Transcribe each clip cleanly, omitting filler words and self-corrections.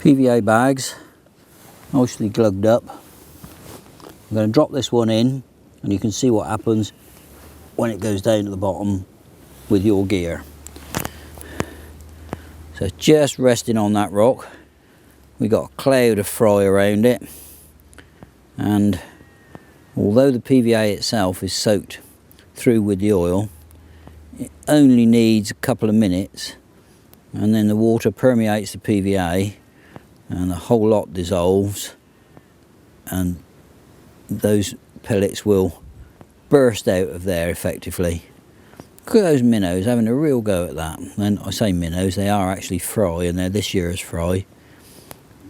PVA bags, nicely glugged up. I'm going to drop this one in and you can see what happens when it goes down to the bottom with your gear. So it's just resting on that rock. We got a cloud of fry around it, and although the PVA itself is soaked through with the oil, it only needs a couple of minutes and then the water permeates the PVA and the whole lot dissolves and those pellets will burst out of there effectively. Look at those minnows having a real go at that. And I say minnows, they are actually fry, and they're this year's fry.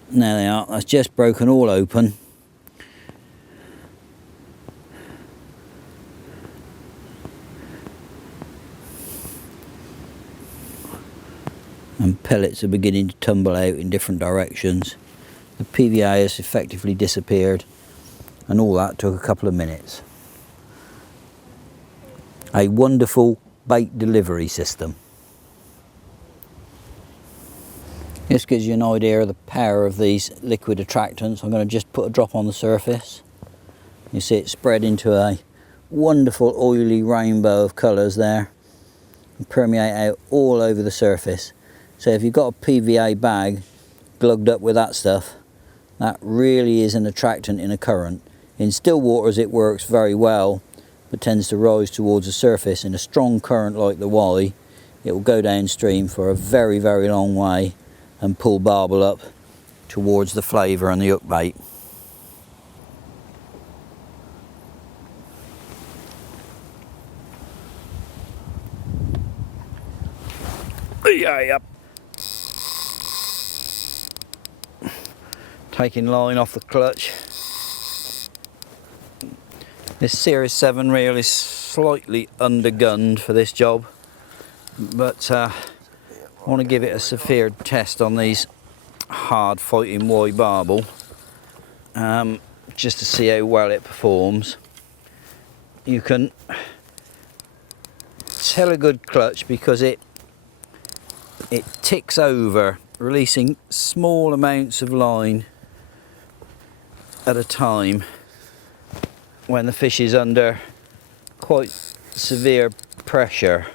There they are, that's just broken all open. And pellets are beginning to tumble out in different directions. The PVA has effectively disappeared, and all that took a couple of minutes. A wonderful bait delivery system. This gives you an idea of the power of these liquid attractants. I'm going to just put a drop on the surface. You see it spread into a wonderful oily rainbow of colours there and permeate out all over the surface. So if you've got a PVA bag glugged up with that stuff, that really is an attractant in a current. In still waters it works very well, but tends to rise towards the surface. In a strong current like the Wye, it will go downstream for a very, very long way and pull barbel up towards the flavour and the hook bait. Yep. Taking line off the clutch. This Series 7 reel is slightly undergunned for this job, but I want to give it a severe test on these hard fighting Wye barbel, just to see how well it performs. You can tell a good clutch because it ticks over, releasing small amounts of line at a time when the fish is under quite severe pressure.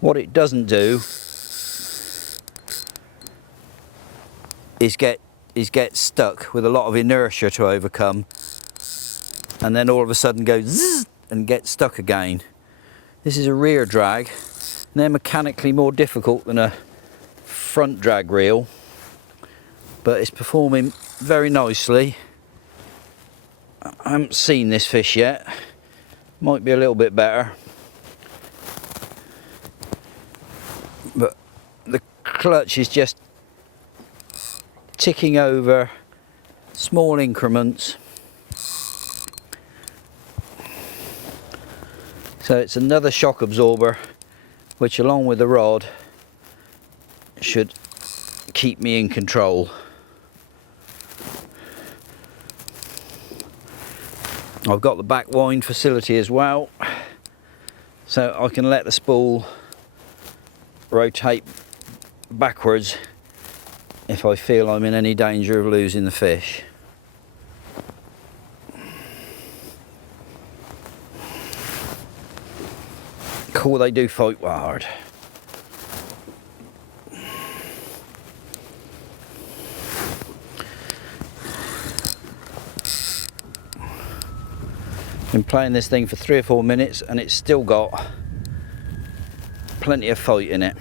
What it doesn't do is get stuck with a lot of inertia to overcome and then all of a sudden go zzz and get stuck again. This is a rear drag, and they're mechanically more difficult than a front drag reel, but it's performing very nicely. I haven't seen this fish yet, might be a little bit better, but the clutch is just ticking over small increments. So it's another shock absorber which, along with the rod, should keep me in control. I've got the back wind facility as well, so I can let the spool rotate backwards if I feel I'm in any danger of losing the fish. Cool, they do fight hard. Been playing this thing for 3 or 4 minutes and it's still got plenty of fight in it.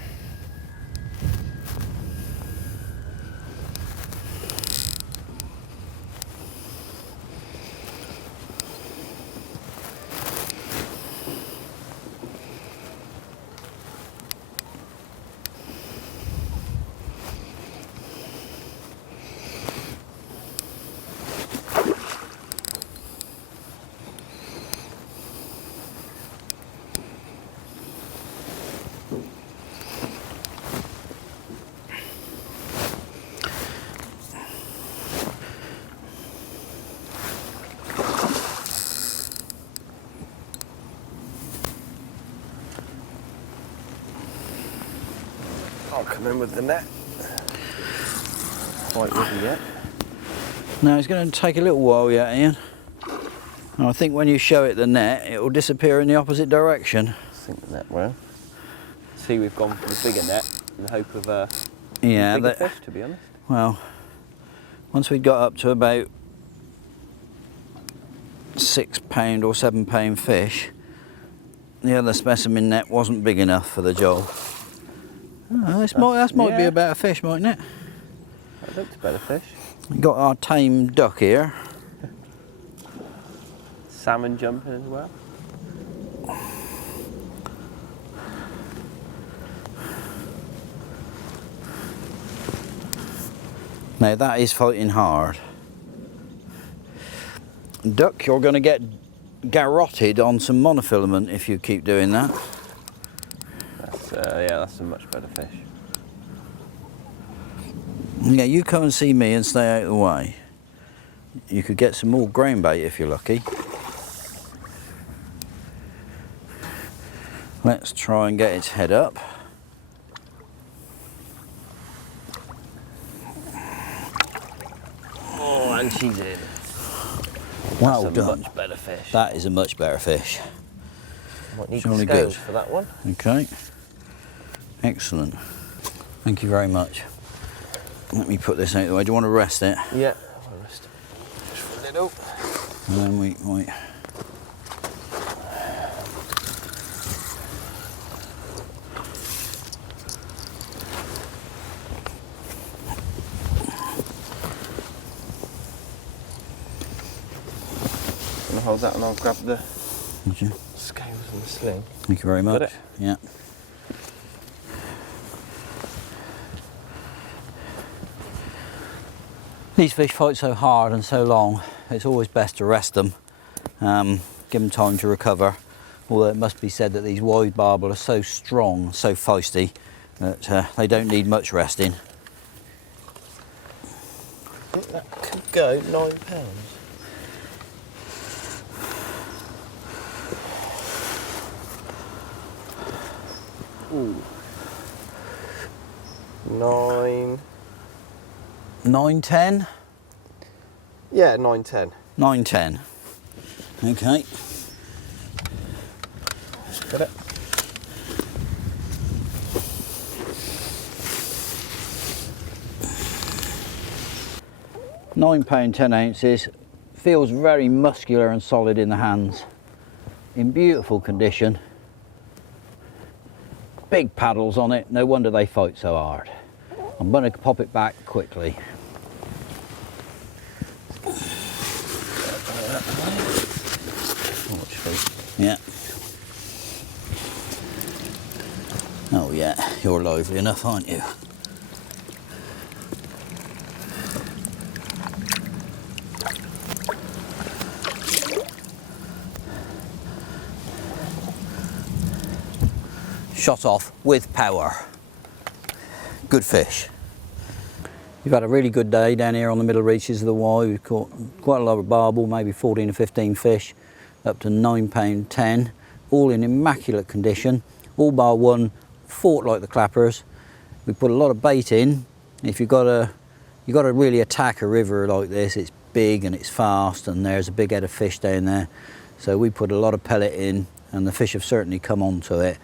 I'll come in with the net. Quite ready yet. Now it's going to take a little while yet, Ian. And I think when you show it the net, it will disappear in the opposite direction. I think the net will. See, we've gone for the bigger net in the hope of bigger fish, to be honest. Well, once we got up to about £6 or £7 fish, the other specimen net wasn't big enough for the job. Oh, that might be a better fish, mightn't it? That looks better fish. We've got our tame duck here. Salmon jumping as well. Now that is fighting hard. Duck, you're going to get garrotted on some monofilament if you keep doing that. That's a much better fish. Yeah, you come and see me and stay out of the way. You could get some more ground bait if you're lucky. Let's try and get its head up. Oh, and she's in. Well That's done. A much better fish. That is a much better fish. Might need Surely scales good. for that one. Okay. Excellent. Thank you very much. Let me put this out of the way. Do you want to rest it? Yeah, I'll rest it. Just for a little. And then we might. I'm gonna hold that and I'll grab the Okay. scales and the sling. Thank you very Got much. it? Yeah. These fish fight so hard and so long, it's always best to rest them, give them time to recover. Although it must be said that these wide barbel are so strong, so feisty, that they don't need much resting. I think that could go £9. Ooh. 9. 9.10? Yeah, 9.10. 9.10. Okay. Got it. £9, 10 ounces. Feels very muscular and solid in the hands. In beautiful condition. Big paddles on it, no wonder they fight so hard. I'm going to pop it back quickly. Yeah. Oh yeah, you're lively enough, aren't you? Shot off with power. Good fish. We've had a really good day down here on the middle reaches of the Wye. We've caught quite a lot of barbel, maybe 14 or 15 fish, up to £9, 10, all in immaculate condition, all bar one fought like the clappers. We put a lot of bait in. If you've got to really attack a river like this, it's big and it's fast, and there's a big head of fish down there. So we put a lot of pellet in, and the fish have certainly come onto it.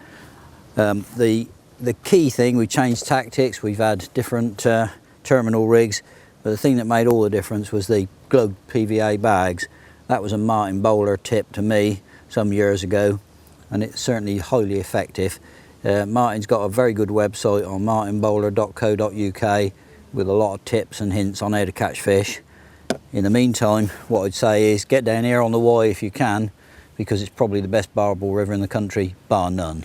The key thing, we changed tactics. We've had different terminal rigs, but the thing that made all the difference was the Globe PVA bags. That was a Martin Bowler tip to me some years ago, and it's certainly highly effective. Martin's got a very good website on martinbowler.co.uk with a lot of tips and hints on how to catch fish. In the meantime, what I'd say is get down here on the Wye if you can, because it's probably the best barbel river in the country, bar none.